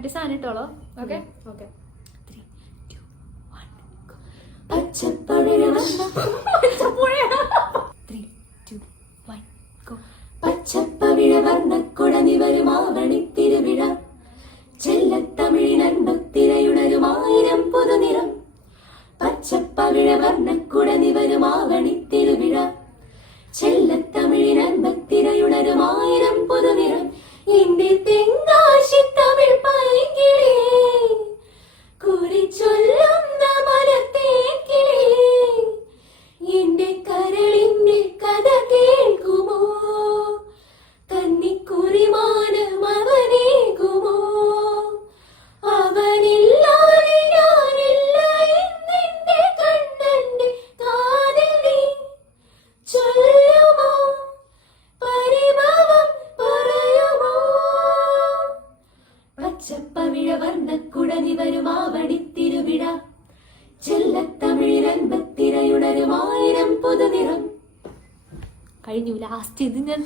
മറ്റേ സാധനം ഇട്ടോളോ. Okay okay. പച്ചപ്പവിഴ വർണ്ണക്കുടനി വരുമാവണിത്തിരുവിഴ ചെല്ലത്തമിഴിനൻപത്തിരയുണരുമായിരം പുതുനിറം. പച്ചപ്പവിഴ വർണ്ണക്കുടനി വരുമാവണിത്തിരുവിഴ ചെല്ലത്തമിഴിനൻപത്തിരയുണരുമായിരം പുതുനിറം. എന്റെ തെങ്കാശി തമിഴ് പൈകിളേ കുറിച്ചൊല്ലുന്ന മലത്തേക്കിളേ എന്റെ കരളിന്റെ കഥ കേൾക്കുമോ കന്നിക്കുറിമാനം അവനേകുമോ അവനില്ലാതെ ഞാനില്ല എന്നെന്റെ കണ്ണന്റെ കാതിൽ നീ ചൊല്ലുമോ പരിഭവം പറയുമോ. പച്ചപ്പവിഴ വർണ്ണക്കുടനി വരുമാവണിത്തിരുവിഴ ചെല്ലത്തമിഴിനൻപത്തിരയുണരുമായിരം പുതുനിറം. കഴിഞ്ഞു. ലാസ്റ്റ് ഇത് ഞാൻ